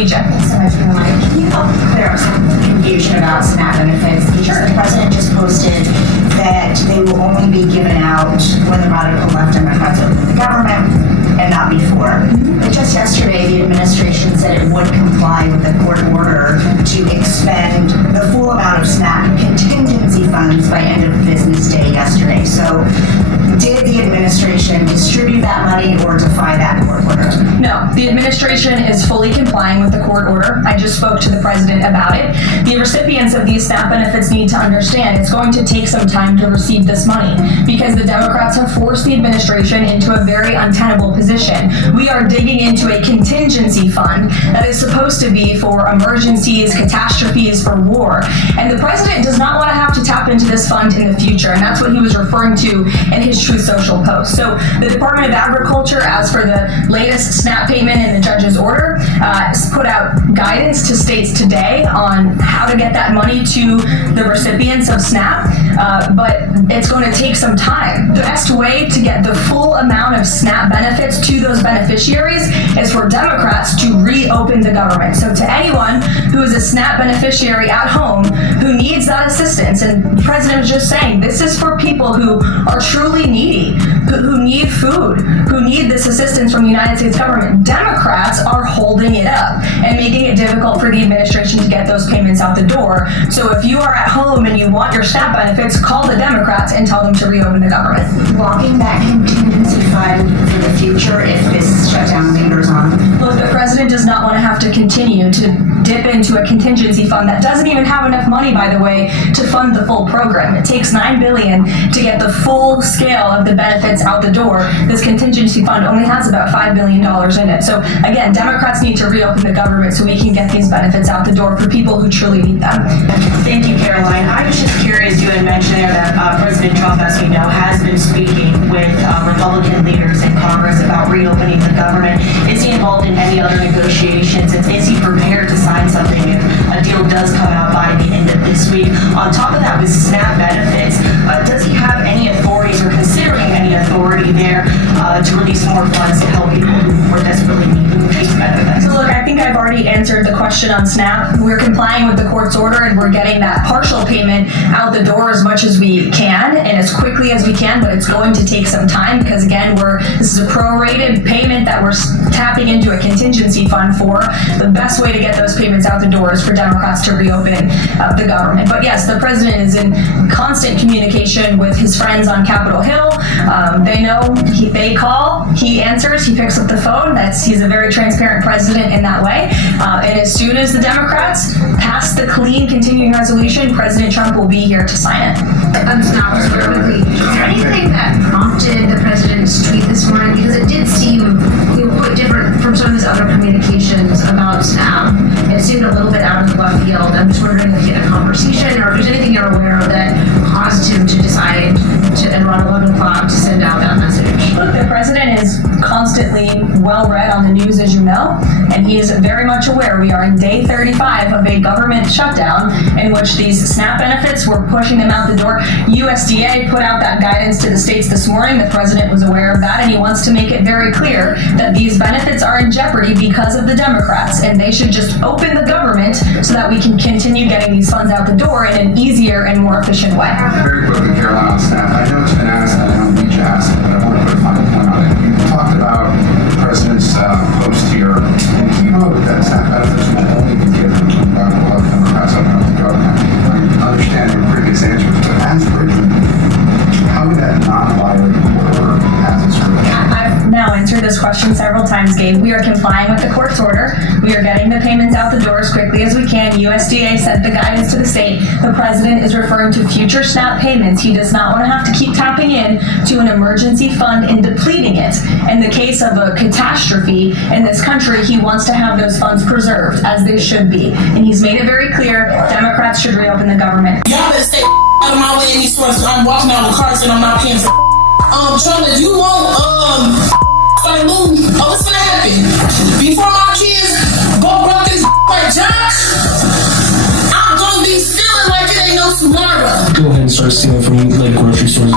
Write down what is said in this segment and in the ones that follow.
we check. So much, Caroline. Can you help clear up some confusion about SNAP benefits? Because the president just posted that they will only be given out when the radical left Democrats open the government and not before. But just yesterday, the administration said it would comply with the court order to expend the full amount of SNAP contingency funds by end of business day yesterday. So did the administration distribute that money or defy that court order? No, the administration is fully complying with the court order. I just spoke to the president about it. The recipients of these SNAP benefits need to understand it's going to take some time to receive this money because the Democrats have forced the administration into a very untenable position. We are digging into a contingency fund that is supposed to be for emergencies, catastrophes, for war. And the president does not want to have to tap into this fund in the future. And that's what he was referring to in his Truth Social post. So the Department of Agriculture, as for the latest SNAP payment in the judge's order, put out guidance to states today on how to get that money to the recipients of SNAP, but it's going to take some time. The best way to get the full amount of SNAP benefits to those beneficiaries is for Democrats to reopen the government. So to anyone who is a SNAP beneficiary at home who needs that assistance, and the president was just saying, this is for people who are truly needy, who need food, who need this assistance from the United States government. Democrats are holding it up and making it difficult for the administration to get those payments out the door. So if you are at home and you want your SNAP benefits, call the Democrats and tell them to reopen the government. Blocking that contingency fund for the future if this shutdown lingers on? Look, the president does not want to have to continue to dip into a contingency fund that doesn't even have enough money, by the way, to fund the full program. It takes $9 billion to get the full scale of the benefits out the door. This contingency fund only has about $5 billion in it. So again, Democrats need to reopen the government so we can get these benefits out the door for people who truly need them. Thank you, Caroline. I was just curious, you had mentioned there that President Trump, as we know, has been speaking with Republican leaders in Congress about reopening the government. Is he involved in any other negotiations? And is he prepared to sign something if a deal does come out by the end of this week? On top of that, with SNAP benefits, does he have any authorities or considering any authority there to release more funds to help people who more desperately need these benefits? So look, I think I've already answered the question on SNAP. We're complying with the court's order and we're getting that partial payment out the door as much as we can and as quickly as we can, but it's going to take some time because again, this is a prorated payment that we're tapping into a contingency fund for. The best way to get those payments out the door is for Democrats to reopen the government. But yes, the president is in constant communication with his friends on Capitol Hill. They know, they call, he answers, he picks up the phone. He's a very transparent president in that way. And as soon as the Democrats pass the clean continuing resolution, President Trump will be here to sign it. SNAP just very quickly. Is there anything that prompted the president's tweet this morning? Because it did seem quite different from some of his other communications about SNAP. It seemed a little bit out of the left field. I'm just wondering if you had a conversation or if there's anything you're aware of that caused him to decide to, at around 11 o'clock, to send out that message. Look, the president is constantly well read on the news, as you know, and he is very much aware we are in day 35 of a government shutdown in which these SNAP benefits, we're pushing them out the door. USDA put out that guidance to the states this morning. The president was aware of that, and he wants to make it very clear that these benefits are in jeopardy because of the Democrats, and they should just open the government so that we can continue getting these funds out the door in an easier and more efficient way. Very quickly, Caroline, on SNAP. I know it's been asked, and I don't need to ask it, but I want to put a final point on it. You talked about the president's post here, and if you know that SNAP benefits will only be given by the left Democrats open up the government, I understand your previous answers, but as written, how would that not violate the court order as it's written? I've now answered this question several times, Gabe. We are complying with the court's order. We are getting the payments out the door as quickly as we can. USDA sent the guidance to the state. The president is referring to future SNAP payments. He does not want to have to keep tapping in to an emergency fund and depleting it. In the case of a catastrophe in this country, he wants to have those funds preserved, as they should be. And he's made it very clear, Democrats should reopen the government. Y'all better stay out of my way in these stores. I'm walking out with cars and I'm not paying for Charlotte, you won't start looting. Oh, what's gonna happen? Before my kids go broke this like Josh, I'm gonna be stealing like it ain't no tomorrow. Go ahead and start stealing from like grocery stores.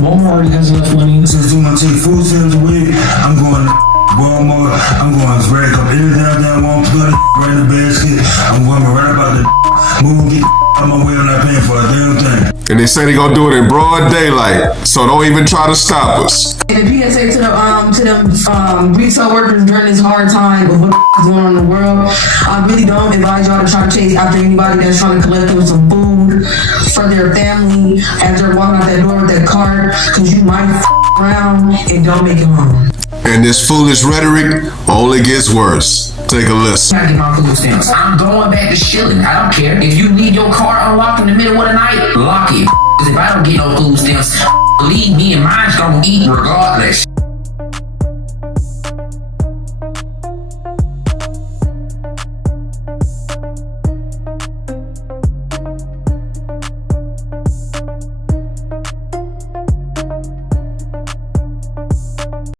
Walmart already has enough money. Since I'm gonna take 4 cents away, I'm going Walmart. I'm going to break up anything that want to put right in the basket. I'm going to right about the move, get on my way. I'm not paying for a damn thing. And they say they gonna do it in broad daylight, so don't even try to stop us. And the PSA to them retail workers during this hard time of what's going on in the world, I really don't advise y'all to try to chase after anybody that's trying to collect them some food for their family as they're walking out that door with that cart, because you might around and don't make it home. And this foolish rhetoric only gets worse. Take a listen. I get my food stamps. I'm going back to shilling. I don't care. If you leave your car unlocked in the middle of the night, lock it. Cause if I don't get no food stamps, leave me and mine's gonna eat regardless.